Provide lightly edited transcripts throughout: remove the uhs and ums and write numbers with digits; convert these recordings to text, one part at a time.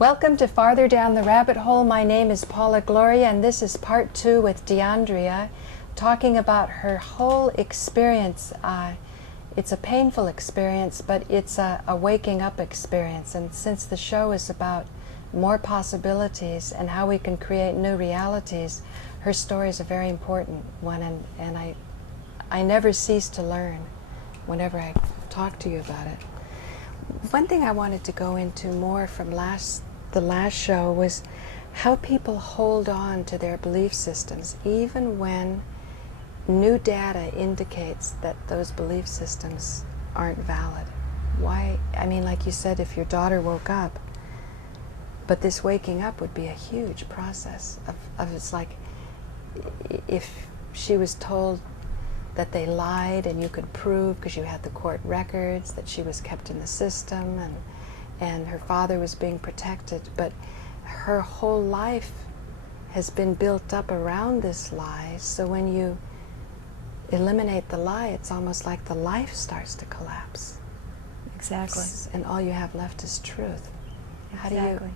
Welcome to Farther Down the Rabbit Hole. My name is Paula Gloria, and this is part 2 with Dyandria, talking about her whole experience. It's a painful experience, but it's a waking up experience. And since the show is about more possibilities and how we can create new realities, her story is a very important one, and I never cease to learn whenever I talk to you about it. One thing I wanted to go into more from the last show was how people hold on to their belief systems even when new data indicates that those belief systems aren't valid. Why? I mean, like you said, if your daughter woke up, but this waking up would be a huge process of it's like if she was told that they lied and you could prove because you had the court records that she was kept in the system and her father was being protected, but her whole life has been built up around this lie, so when you eliminate the lie, it's almost like the life starts to collapse. Exactly. And all you have left is truth. Exactly.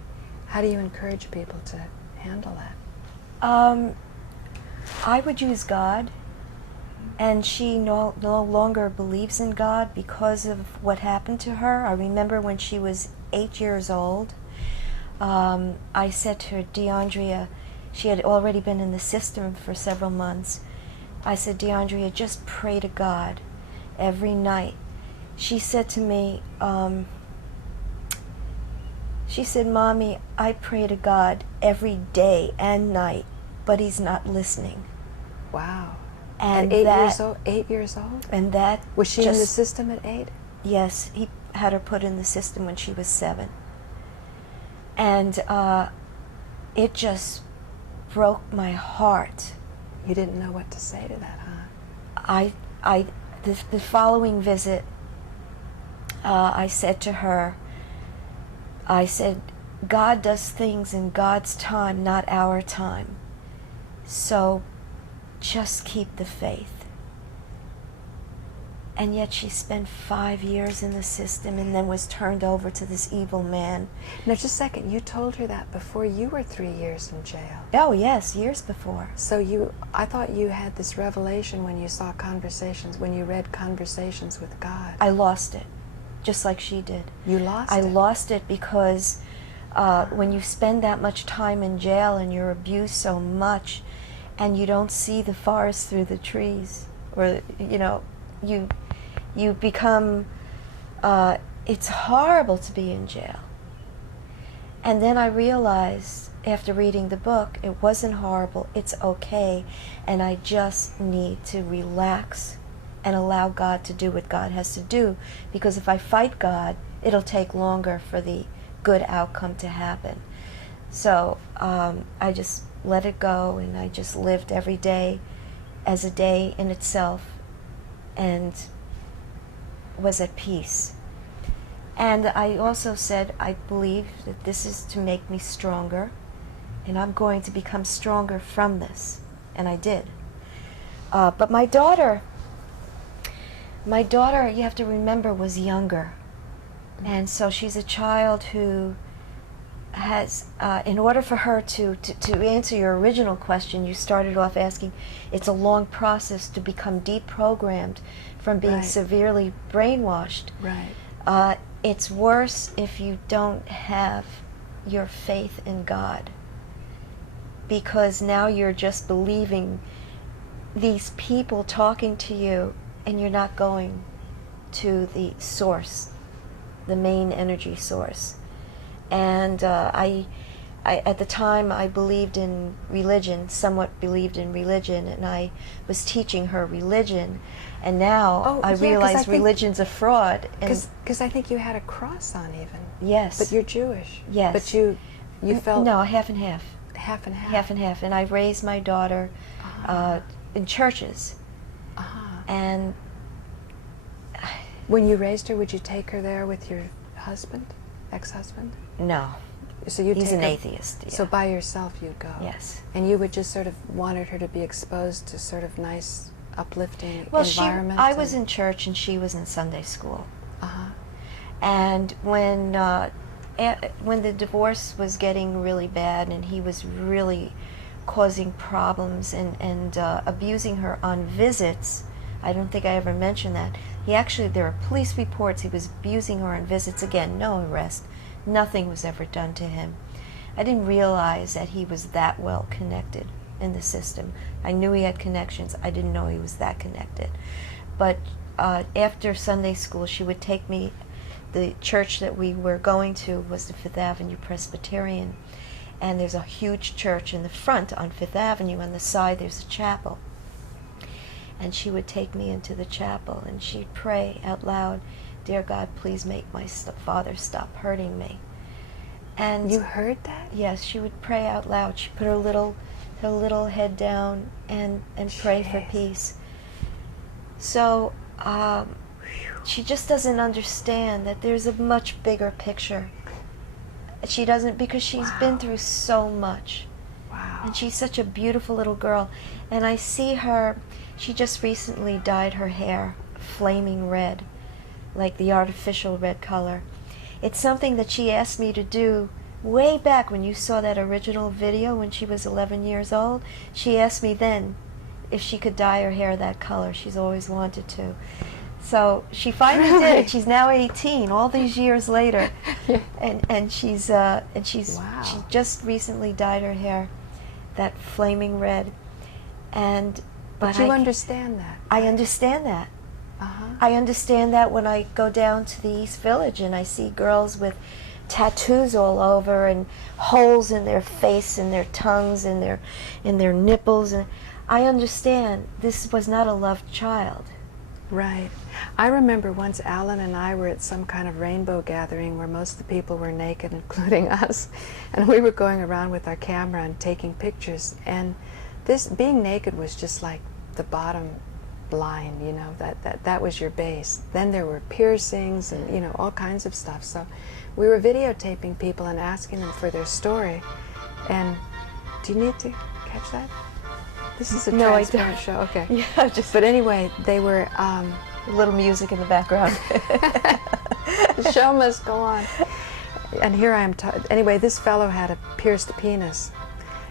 How do you encourage people to handle that? I would use God, and she no longer believes in God because of what happened to her. I remember when she was 8 years old, I said to her, Dyandria, she had already been in the system for several months. I said, Dyandria, just pray to God every night. She said to me, she said, Mommy, I pray to God every day and night, but He's not listening. Wow. And at 8 years old? And that was she in the system at 8? Yes, he had her put in the system when she was 7. And it just broke my heart. You didn't know what to say to that, huh? The following visit, I said to her, I said, God does things in God's time, not our time. So just keep the faith. And yet she spent 5 years in the system and then was turned over to this evil man. Now, just a second, you told her that before you were 3 years in jail. Oh, yes, years before. So I thought you had this revelation when you saw when you read Conversations with God. I lost it, just like she did. You lost it? I lost it because when you spend that much time in jail and you're abused so much, and you don't see the forest through the trees, or, you become, it's horrible to be in jail. And then I realized, after reading the book, it wasn't horrible, it's okay, and I just need to relax and allow God to do what God has to do, because if I fight God, it'll take longer for the good outcome to happen. So I just let it go, and I just lived every day as a day in itself and was at peace. And I also said, I believe that this is to make me stronger, and I'm going to become stronger from this. And I did. But my daughter, you have to remember, was younger. And so she's a child who has, in order for her to answer your original question, you started off asking, it's a long process to become deprogrammed from being severely brainwashed. Right. It's worse if you don't have your faith in God, because now you're just believing these people talking to you, and you're not going to the source, the main energy source. And I at the time, I believed in religion, somewhat believed in religion, and I was teaching her religion, and now I realize religion's a fraud. Because I think you had a cross on even. Yes. But you're Jewish. Yes. But you felt... No, half and half. Half and half. Half and half. And I raised my daughter in churches. And when you raised her, would you take her there with your husband, ex-husband? No. So you'd He's take an her, atheist. Yeah. So by yourself you'd go? Yes. And you would just sort of wanted her to be exposed to sort of nice, uplifting environment? I was in church and she was in Sunday school. And when when the divorce was getting really bad and he was really causing problems and abusing her on visits, I don't think I ever mentioned that. There are police reports he was abusing her on visits. Again, no arrest. Nothing was ever done to him. I didn't realize that he was that well connected in the system. I knew he had connections. I didn't know he was that connected. But after Sunday school, she would take me. The church that we were going to was the Fifth Avenue Presbyterian. And there's a huge church in the front on Fifth Avenue. On the side, there's a chapel. And she would take me into the chapel, and she'd pray out loud, "Dear God, please make my father stop hurting me." And you heard that? Yes, she would pray out loud. She put her little head down and pray for peace. So she just doesn't understand that there's a much bigger picture. She doesn't, because she's been through so much. Wow. And she's such a beautiful little girl. And I see her, she just recently dyed her hair flaming red, like the artificial red color. It's something that she asked me to do way back when you saw that original video when she was 11 years old. She asked me then if she could dye her hair that color. She's always wanted to. So she finally did it. She's now 18, all these years later, Yeah. and she just recently dyed her hair that flaming red. But you understand that? I understand that. Uh-huh. I understand that when I go down to the East Village and I see girls with tattoos all over and holes in their face and their tongues and their nipples, and I understand this was not a loved child. Right. I remember once Alan and I were at some kind of rainbow gathering where most of the people were naked, including us, and we were going around with our camera and taking pictures, and this being naked was just like the bottom line, you know, that was your base. Then there were piercings and, you know, all kinds of stuff. So we were videotaping people and asking them for their story. And do you need to catch that? This is a transparent show. Okay. Yeah, But anyway, they were a little music in the background. the show must go on. And here I am. Anyway, this fellow had a pierced penis.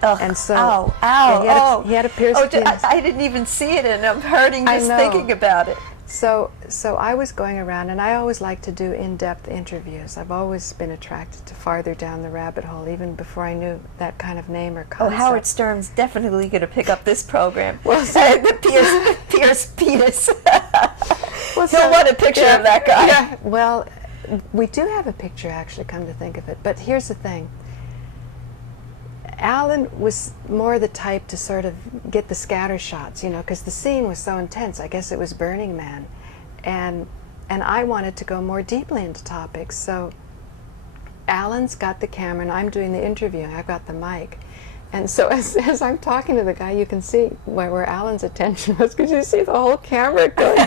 Ugh, and so, ow, yeah, he had a pierced penis. I didn't even see it, and I'm hurting just thinking about it. So I was going around, and I always like to do in-depth interviews. I've always been attracted to farther down the rabbit hole, even before I knew that kind of name or concept. Oh, Howard Stern's definitely going to pick up this program. Well, the pierced penis. Well, He'll want a picture of that guy. Yeah, well, we do have a picture, actually, come to think of it. But here's the thing. Alan was more the type to sort of get the scatter shots, you know, because the scene was so intense. I guess it was Burning Man. And I wanted to go more deeply into topics. So Alan's got the camera, and I'm doing the interviewing. I've got the mic. And so as I'm talking to the guy, you can see where Alan's attention was, because you see the whole camera going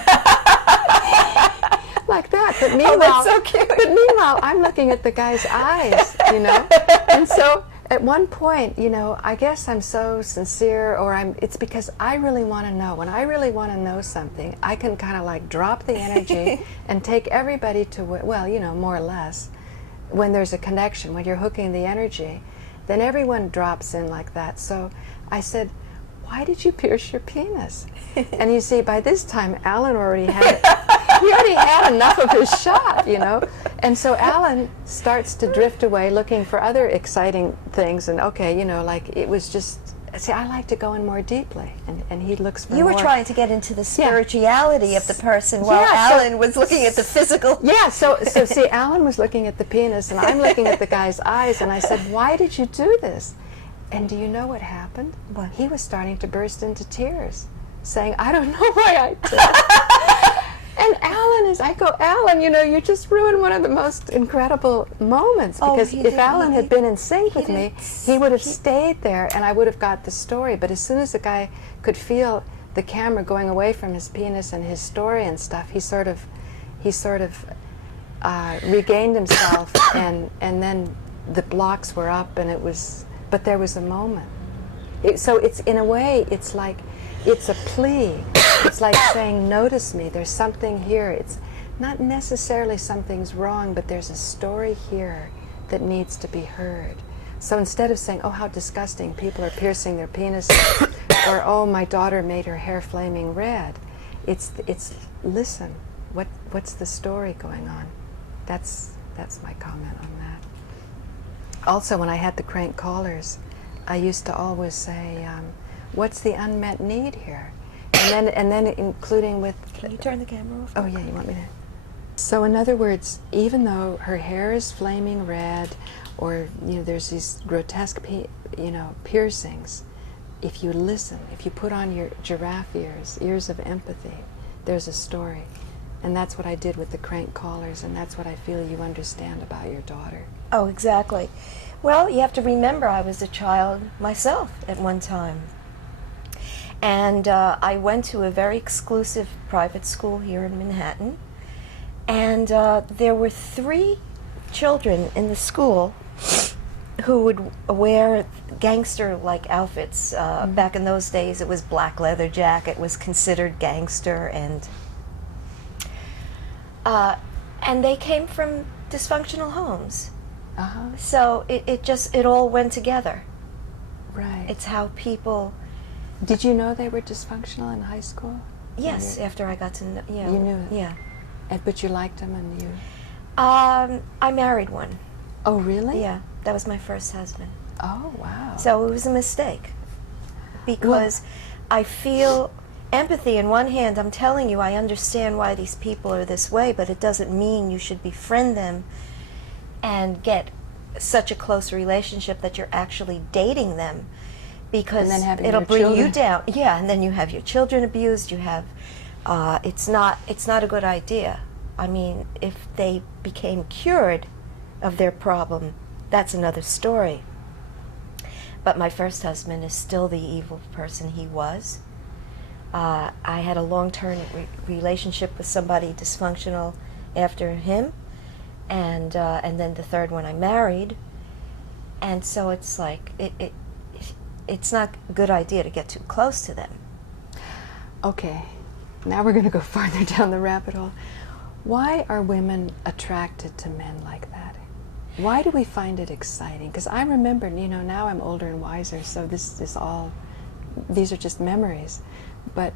like that. But meanwhile, that's so cute. But meanwhile, I'm looking at the guy's eyes, you know. And so at one point, you know, I guess I'm so sincere, or it's because I really want to know. When I really want to know something, I can kind of like drop the energy and take everybody to, well, you know, more or less, when there's a connection, when you're hooking the energy, then everyone drops in like that. So I said, why did you pierce your penis? And you see, by this time, Alan already had enough of his shot, you know. And so Alan starts to drift away looking for other exciting things. And okay, you know, like it was just, see, I like to go in more deeply. And he looks for more. You were trying to get into the spirituality of the person while Alan was looking at the physical. Yeah, so see, Alan was looking at the penis and I'm looking at the guy's eyes, and I said, why did you do this? And do you know what happened? What? He was starting to burst into tears, saying, I don't know why I did it. And I go, Alan, you know, you just ruined one of the most incredible moments, because if Alan had been in sync with me, he would have stayed there and I would have got the story. But as soon as the guy could feel the camera going away from his penis and his story and stuff, he sort of regained himself, and then the blocks were up, and it was, but there was a moment. So it's, in a way, it's like, it's a plea. It's like saying, notice me, there's something here. It's not necessarily something's wrong, but there's a story here that needs to be heard. So instead of saying, oh, how disgusting, people are piercing their penis, or oh, my daughter made her hair flaming red, it's listen, what's the story going on? That's my comment on that. Also, when I had the crank callers, I used to always say, what's the unmet need here? And then including with... Can you turn the camera off? Oh yeah, you want me to? So in other words, even though her hair is flaming red, or there's these grotesque piercings, if you listen, if you put on your giraffe ears of empathy, there's a story. And that's what I did with the crank collars, and that's what I feel you understand about your daughter. Oh, exactly. Well, you have to remember I was a child myself at one time. And I went to a very exclusive private school here in Manhattan. And there were 3 children in the school who would wear gangster-like outfits. Back in those days, it was black leather jacket was considered gangster, and they came from dysfunctional homes. Uh-huh. So it all went together. Right. It's how people... Did you know they were dysfunctional in high school? Yes, after I got to know... Yeah. You knew it? Yeah. But you liked them, and you... I married one. Oh, really? Yeah, that was my first husband. Oh, wow. So it was a mistake. Because I feel empathy. On one hand, I'm telling you, I understand why these people are this way, but it doesn't mean you should befriend them and get such a close relationship that you're actually dating them, because and then having it'll your bring children. you down. Yeah, and then you have your children abused. You have, it's not a good idea. I mean, if they became cured of their problem, that's another story. But my first husband is still the evil person he was. I had a long-term relationship with somebody dysfunctional after him, and then the third one I married, and so it's like it's not a good idea to get too close to them. Okay, now we're going to go farther down the rabbit hole. Why are women attracted to men like that? Why do we find it exciting? Because I remember, now I'm older and wiser, so these are just memories. But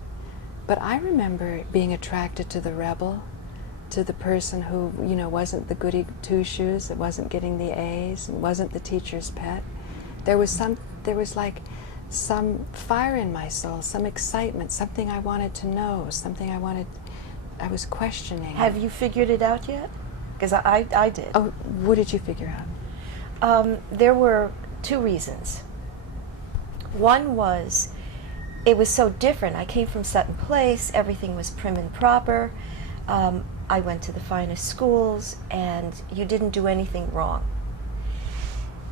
I remember being attracted to the rebel, to the person who, wasn't the goody two-shoes, that wasn't getting the A's, and wasn't the teacher's pet. There was like some fire in my soul, some excitement, something I wanted to know, something I was questioning. Have you figured it out yet? Because I did. Oh, what did you figure out? There were 2 reasons. One was, it was so different. I came from Sutton Place, everything was prim and proper. I went to the finest schools, and you didn't do anything wrong.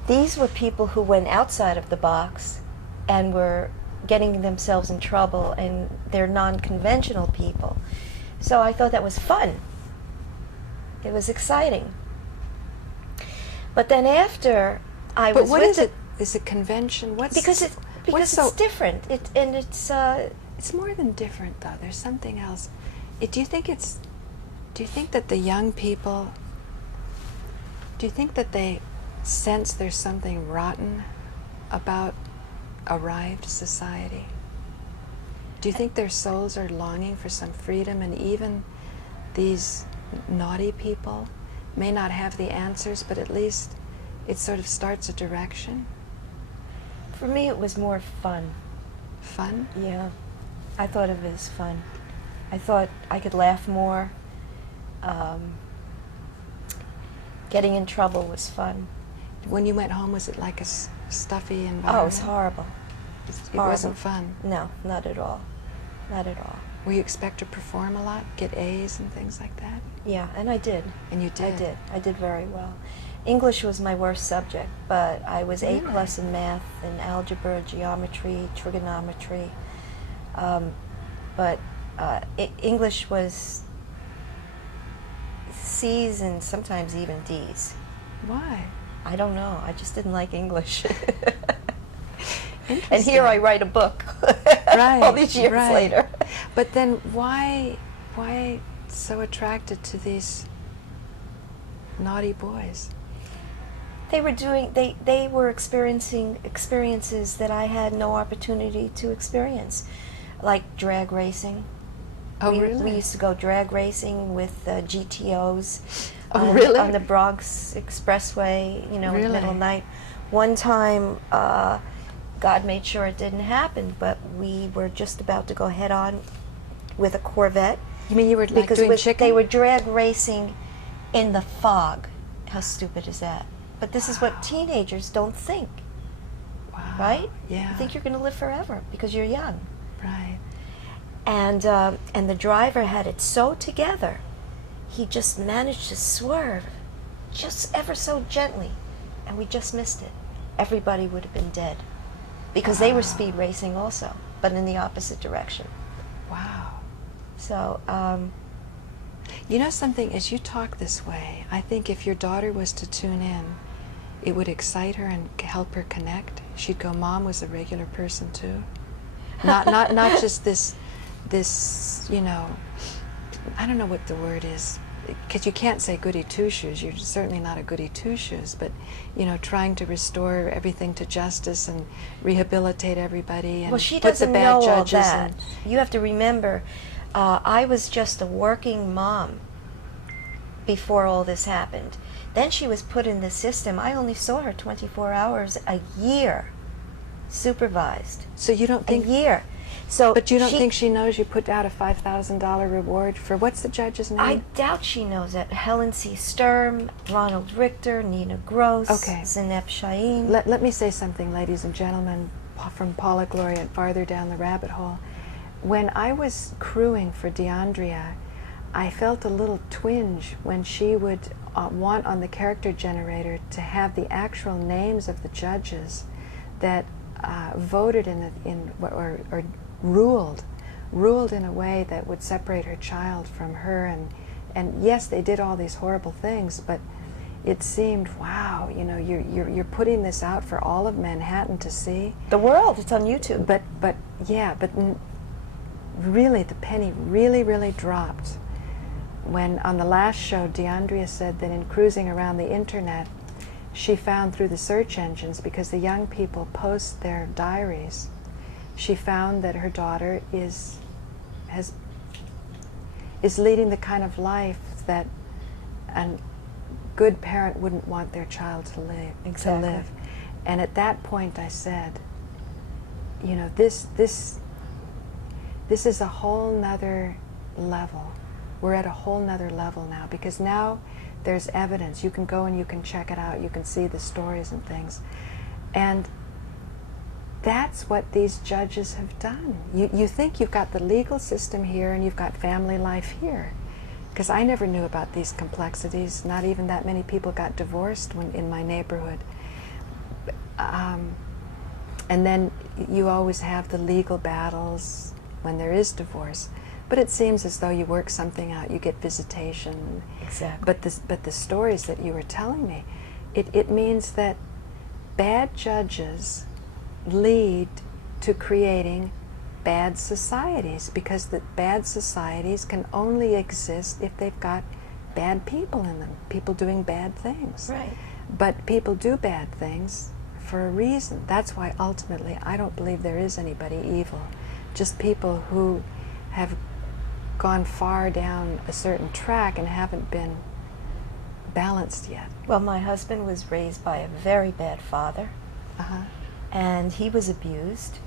These were people who went outside of the box and were getting themselves in trouble, and they're non-conventional people. So I thought that was fun. It was exciting. But then after I was But what with is it? Is it convention? because it's different. It's more than different, though. There's something else. Do you think that the young people, do you think that they sense there's something rotten about arrived society? Do you think their souls are longing for some freedom, and even these naughty people may not have the answers, but at least it sort of starts a direction? For me, it was more fun. Fun? Yeah, I thought of it as fun. I thought I could laugh more. Getting in trouble was fun. When you went home, was it like a stuffy environment? Oh, it was horrible. It wasn't fun? No, not at all. Not at all. Were you expect to perform a lot, get A's and things like that? Yeah, and I did. And you did? I did very well. English was my worst subject, but I was A+ in math, in algebra, geometry, trigonometry. But English was C's and sometimes even D's. Why? I don't know. I just didn't like English. And here I write a book. Right, all these years right. later. But then why so attracted to these naughty boys? They were experiencing experiences that I had no opportunity to experience, like drag racing. Oh, really? We used to go drag racing with GTOs really? on the Bronx Expressway, you know, in the Really? middle of the night. One time, God made sure it didn't happen, but we were just about to go head on with a Corvette. You mean you were like Because doing chicken? they were drag racing in the fog. How stupid is that? But this is what teenagers don't think, Wow. right? Yeah. You think you're going to live forever because you're young. Right. And the driver had it so together, he just managed to swerve just ever so gently, and we just missed it. Everybody would have been dead because they were speed racing also, but in the opposite direction. Wow. So, You know something, as you talk this way, I think if your daughter was to tune in, it would excite her and help her connect. She'd go, Mom was a regular person too. Not just this, you know, I don't know what the word is, because you can't say goody two-shoes. You're certainly not a goody two-shoes, but, you know, trying to restore everything to justice and rehabilitate everybody and well, she put the doesn't bad know all judges that. You have to remember, I was just a working mom before all this happened. Then she was put in the system. I only saw her 24 hours a year, supervised. So you don't think... A year. So But you don't think she knows you put out a $5,000 reward for, what's the judge's name? I doubt she knows that. Helen C. Sturm, Ronald Richter, Nina Gross, Okay. Zeynep Shahin. Let me say something, ladies and gentlemen, from Paula Gloria and farther down the rabbit hole. When I was crewing for Dyandria, I felt a little twinge when she would want on the character generator to have the actual names of the judges that voted or ruled in a way that would separate her child from her, and yes, they did all these horrible things, but it seemed, wow, you know, you're putting this out for all of Manhattan to see. The world, it's on YouTube. But really, the penny really dropped when on the last show, Dyandria said that in cruising around the internet, she found through the search engines, because the young people post their diaries, she found that her daughter is leading the kind of life that a good parent wouldn't want their child to live. Exactly. And at that point I said, you know, this is a whole nother level. We're at a whole nother level now, because now there's evidence. You can go and you can check it out. You can see the stories and things. And that's what these judges have done. You think you've got the legal system here and you've got family life here. Because I never knew about these complexities. Not even that many people got divorced in my neighborhood. And then you always have the legal battles when there is divorce. But it seems as though you work something out, you get visitation. Exactly. But the stories that you were telling me, it means that bad judges lead to creating bad societies, because the bad societies can only exist if they've got bad people in them, people doing bad things. Right. But people do bad things for a reason. That's why ultimately I don't believe there is anybody evil, just people who have gone far down a certain track and haven't been balanced yet. Well, my husband was raised by a very bad father, and he was abused.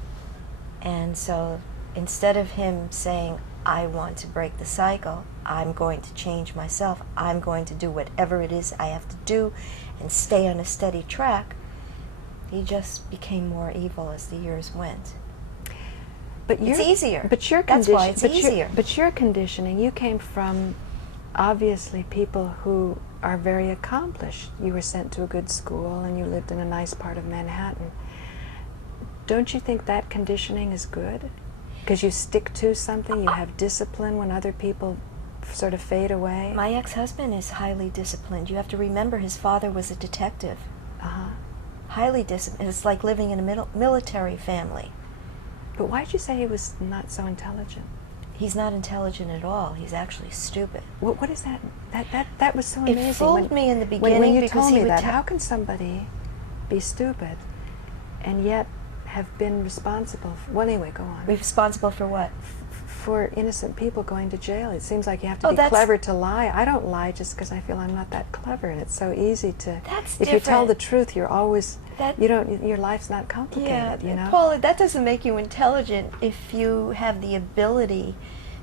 And so instead of him saying, I want to break the cycle, I'm going to change myself, I'm going to do whatever it is I have to do and stay on a steady track, he just became more evil as the years went. But it's easier. But your That's why it's easier. But your conditioning, you came from obviously people who are very accomplished. You were sent to a good school and you lived in a nice part of Manhattan. Don't you think that conditioning is good? Because you stick to something, you have discipline when other people sort of fade away? My ex-husband is highly disciplined. You have to remember his father was a detective. Highly disciplined. It's like living in a military family. But why'd you say he was not so intelligent? He's not intelligent at all. He's actually stupid. What is that? That was so amazing. It fooled me in the beginning when you because told he me would that. How can somebody be stupid and yet have been responsible well, anyway, go on. responsible for what? For innocent people going to jail. It seems like you have to be that's- clever to lie. I don't lie just because I feel I'm not that clever, and it's so easy to. That's if you tell different. the truth, you're always. That- You don't. Your life's not complicated. Yeah, You know. Paula, that doesn't make you intelligent if you have the ability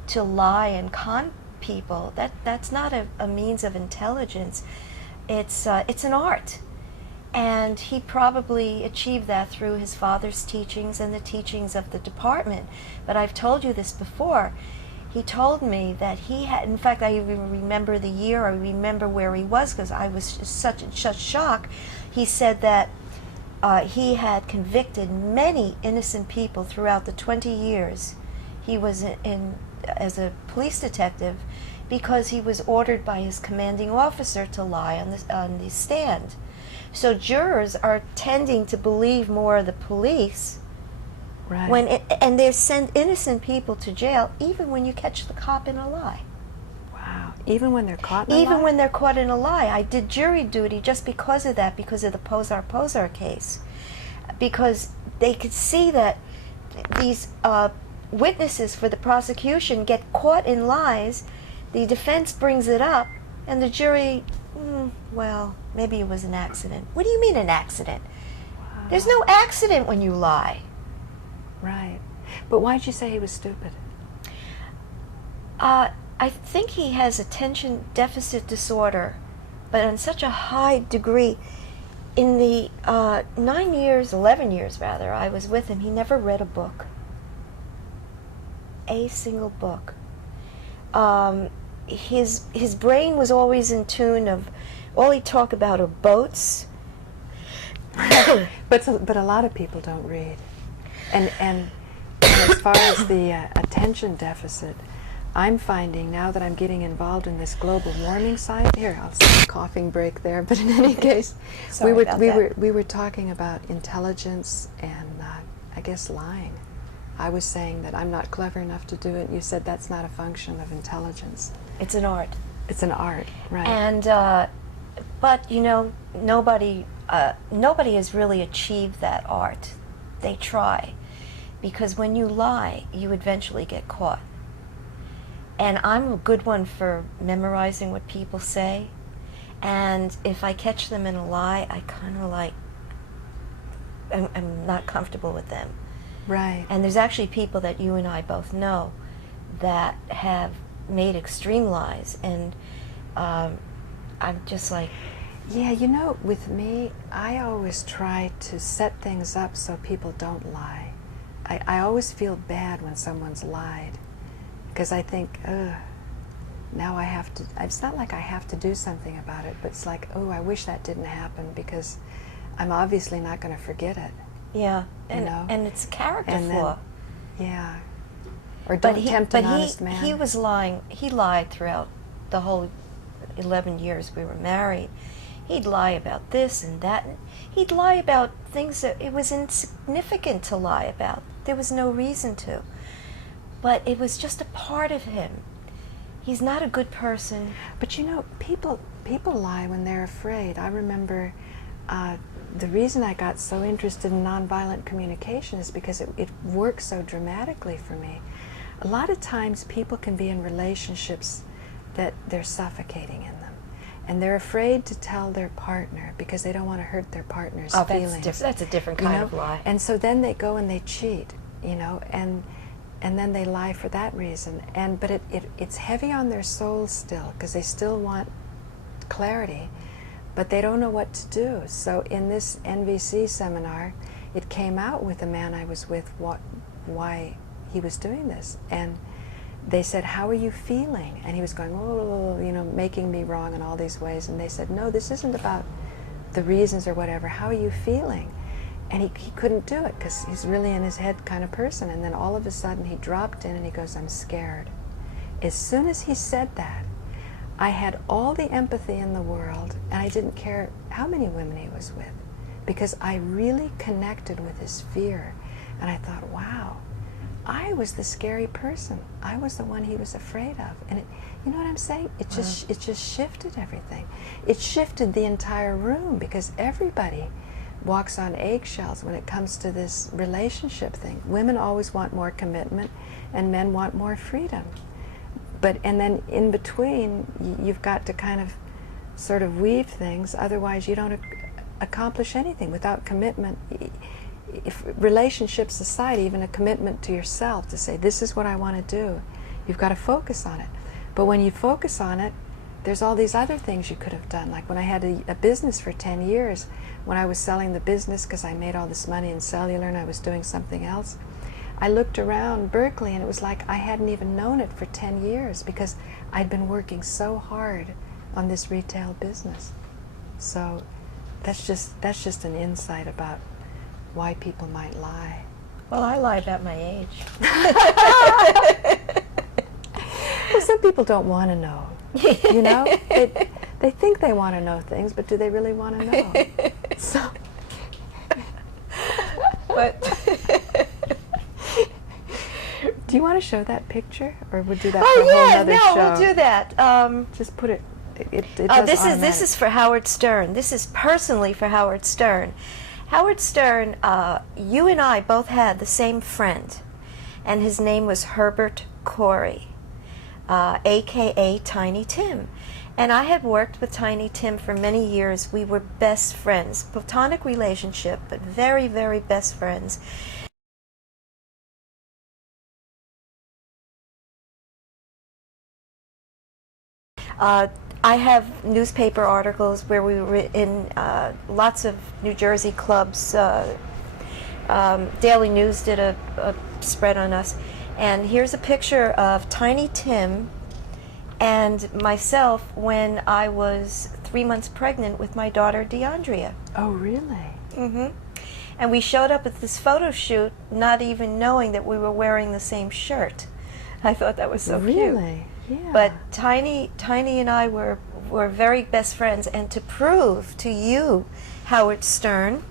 to lie and con people. That's not a means of intelligence. It's an art. And he probably achieved that through his father's teachings and the teachings of the department. But I've told you this before. He told me that he had, in fact, I even remember the year, I remember where he was because I was such shock. He said that he had convicted many innocent people throughout the 20 years he was in as a police detective because he was ordered by his commanding officer to lie on the stand. So jurors are tending to believe more of the police Right. and they send innocent people to jail even when you catch the cop in a lie. Wow. Even when they're caught in a Even lie? when they're caught in a lie. I did jury duty just because of that, because of the Posar case. Because they could see that these witnesses for the prosecution get caught in lies, the defense brings it up, and the jury, well, maybe it was an accident. What do you mean an accident? Wow. There's no accident when you lie. Right. But why'd you say he was stupid? I think he has attention deficit disorder, but on such a high degree. In the 11 years rather, I was with him, he never read a book. A single book. His brain was always in tune of, all he talked about are boats. But a lot of people don't read. And as far as the attention deficit, I'm finding now that I'm getting involved in this global warming side. Here, I'll say a coughing break there. But in any case, we were talking about intelligence and I guess lying. I was saying that I'm not clever enough to do it. You said that's not a function of intelligence. It's an art. It's an art, right? And but you know, nobody has really achieved that art. They try, because when you lie, you eventually get caught. And I'm a good one for memorizing what people say. And if I catch them in a lie, I kind of like, I'm not comfortable with them. Right. And there's actually people that you and I both know that have made extreme lies. And I'm just like... Yeah, you know, with me, I always try to set things up so people don't lie. I always feel bad when someone's lied. Because I think, now I have to, it's not like I have to do something about it, but it's like, oh, I wish that didn't happen because I'm obviously not going to forget it. Yeah, you know? And it's a character And flaw. Then, yeah. Or don't tempt an honest man. He was lying, he lied throughout the whole 11 years we were married. He'd lie about this and that. He'd lie about things that it was insignificant to lie about. There was no reason to. But it was just a part of him. He's not a good person. But you know, people lie when they're afraid. I remember the reason I got so interested in nonviolent communication is because it works so dramatically for me. A lot of times people can be in relationships that they're suffocating in them. And they're afraid to tell their partner because they don't want to hurt their partner's feelings. That's a different kind of lie. And so then they go and they cheat, you know, and then they lie for that reason. But it's heavy on their souls still because they still want clarity, but they don't know what to do. So in this NVC seminar, it came out with the man I was with why he was doing this. And they said, how are you feeling? And he was going, oh, you know, making me wrong in all these ways. And they said, no, this isn't about the reasons or whatever. How are you feeling? And he couldn't do it because he's really in his head kind of person. And then all of a sudden he dropped in and he goes, I'm scared. As soon as he said that, I had all the empathy in the world, and I didn't care how many women he was with, because I really connected with his fear. And I thought, wow, I was the scary person. I was the one he was afraid of. And you know what I'm saying? It just shifted everything. It shifted the entire room, because everybody walks on eggshells when it comes to this relationship thing. Women always want more commitment, and men want more freedom. And then in between, you've got to kind of sort of weave things, otherwise you don't accomplish anything. Without commitment, if relationships aside, even a commitment to yourself to say, this is what I want to do, you've got to focus on it. But when you focus on it, there's all these other things you could have done. Like when I had a business for 10 years, when I was selling the business because I made all this money in cellular and I was doing something else, I looked around Berkeley and it was like I hadn't even known it for 10 years because I'd been working so hard on this retail business. So that's just an insight about why people might lie. Well, I lie about my age. Well, some people don't want to know. You know, they think they want to know things, but do they really want to know? So, but do you want to show that picture, or we'll do that for a whole other show? We'll do that. Just put it. This is for Howard Stern. This is personally for Howard Stern. Howard Stern, you and I both had the same friend, and his name was Herbert Corey, a.k.a. Tiny Tim. And I had worked with Tiny Tim for many years. We were best friends, platonic relationship, but very, very best friends. I have newspaper articles where we were in lots of New Jersey clubs. Daily News did a spread on us. And here's a picture of Tiny Tim and myself when I was 3 months pregnant with my daughter Dyandria. Oh, really? Mm-hmm. And we showed up at this photo shoot not even knowing that we were wearing the same shirt. I thought that was so cute. Really? Yeah. But Tiny and I were very best friends, and to prove to you, Howard Stern,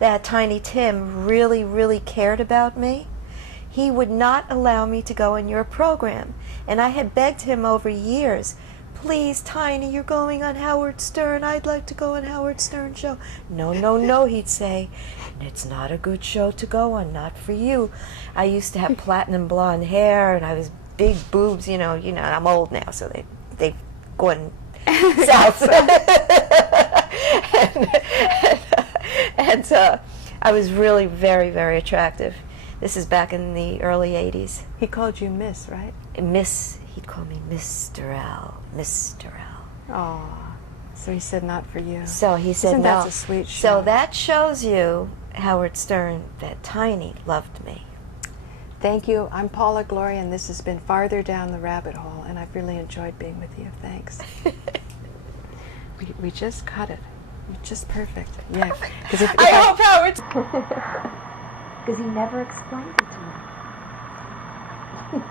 that Tiny Tim really, really cared about me, he would not allow me to go in your program. And I had begged him over years, please, Tiny, you're going on Howard Stern. I'd like to go on Howard Stern show. No, no, no, he'd say. It's not a good show to go on, not for you. I used to have platinum blonde hair, and I was big boobs, you know, and I'm old now, so they've gone south. and I was really very, very attractive. This is back in the early 80s. He called you Miss, right? Miss, he'd call me Mr. Al, Mr. Al. Oh, so he said not for you. So he said Isn't no. That's a sweet show. So that shows you, Howard Stern, that Tiny loved me. Thank you. I'm Paula Gloria, and this has been Farther Down the Rabbit Hole, and I've really enjoyed being with you. Thanks. we just cut it. Just perfect. Yeah. I hope Howard... Because he never explained it to me.